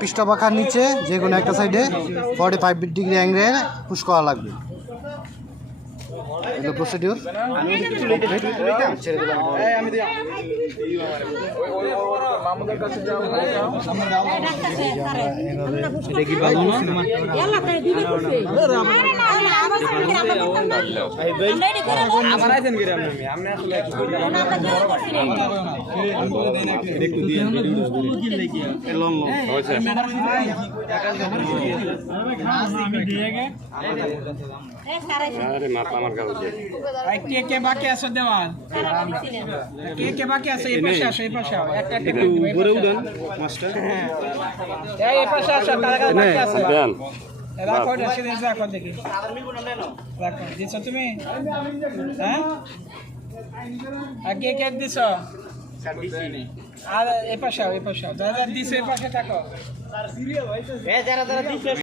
পিস্টপ আঁকার নিচে যে কোনো একটা সাইডে 45 ডিগ্রি অ্যাঙ্গেলে পুশ করা লাগবে। এটা প্রসিডিউর। কে বাকি আছে দেওয়াল কে বাকি আছে এই পাশে আসো এই পাশে একটা একটু উপরে উঠান মাস্টার এই পাশে আসো কারা কারা বাকি আছে দেন রাখো এটা সিরিজ রাখো দেখি রাখো দিছো তুমি হ্যাঁ আগে কে দিছো আর এই পাশে যারা দিছো এই পাশে থাকো স্যার সিরিয়াল হইছে যারা দিছো